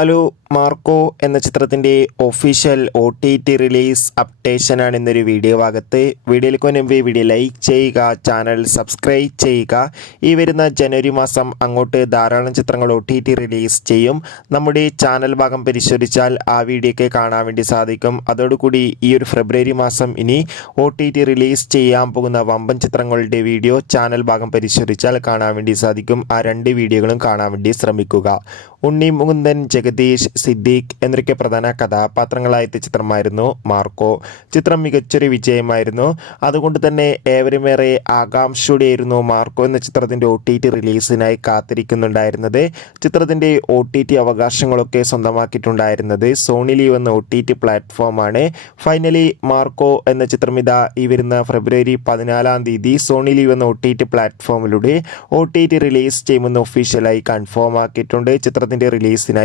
Hello, Marco എന്ന ചിത്രത്തിൻ്റെ official OTT release അപ്ഡേഷനാണ് ഇന്നൊരു വീഡിയോ ഭാഗത്ത്. വീഡിയോയിലേക്ക് മുൻപ് വീഡിയോ ലൈക്ക് ചെയ്യുക, ചാനൽ സബ്സ്ക്രൈബ് ചെയ്യുക. ഈ വരുന്ന ജനുവരി മാസം അങ്ങോട്ട് ധാരാളം ചിത്രങ്ങൾ OTT റിലീസ് ചെയ്യും. നമ്മുടെ ചാനൽ ഭാഗം പരിശോധിച്ചാൽ ആ വീഡിയോയ്ക്ക് കാണാൻ വേണ്ടി സാധിക്കും. അതോടുകൂടി ഈ ഒരു ഫെബ്രുവരി മാസം ഇനി OTT റിലീസ് ചെയ്യാൻ പോകുന്ന വമ്പൻ ചിത്രങ്ങളുടെ വീഡിയോ ചാനൽ ഭാഗം പരിശോധിച്ചാൽ കാണാൻ വേണ്ടി സാധിക്കും. ആ രണ്ട് വീഡിയോകളും കാണാൻ വേണ്ടി ശ്രമിക്കുക. ഉണ്ണി മുകുന്ദൻ, ജഗദീഷ്, സിദ്ദീഖ് എന്നൊക്കെ പ്രധാന കഥാപാത്രങ്ങളായെത്തിയ ചിത്രമായിരുന്നു മാർക്കോ. ചിത്രം മികച്ചൊരു വിജയമായിരുന്നു. അതുകൊണ്ട് തന്നെ ഏവരുമേറെ ആകാംക്ഷയോടെയായിരുന്നു മാർക്കോ എന്ന ചിത്രത്തിൻ്റെ OTT റിലീസിനായി കാത്തിരിക്കുന്നുണ്ടായിരുന്നത്. ചിത്രത്തിൻ്റെ OTT അവകാശങ്ങളൊക്കെ സ്വന്തമാക്കിയിട്ടുണ്ടായിരുന്നത് സോണി ലീവ് എന്ന OTT പ്ലാറ്റ്ഫോമാണ്. ഫൈനലി മാർക്കോ എന്ന ചിത്രം ഇതാ ഈ വരുന്ന ഫെബ്രുവരി 14 സോണി ലീവ് എന്ന OTT പ്ലാറ്റ്ഫോമിലൂടെ OTT റിലീസ് ചെയ്യുമെന്ന് ഒഫീഷ്യലായി കൺഫേം ആക്കിയിട്ടുണ്ട്. ചിത്രത്തിൻ്റെ റിലീസിനായി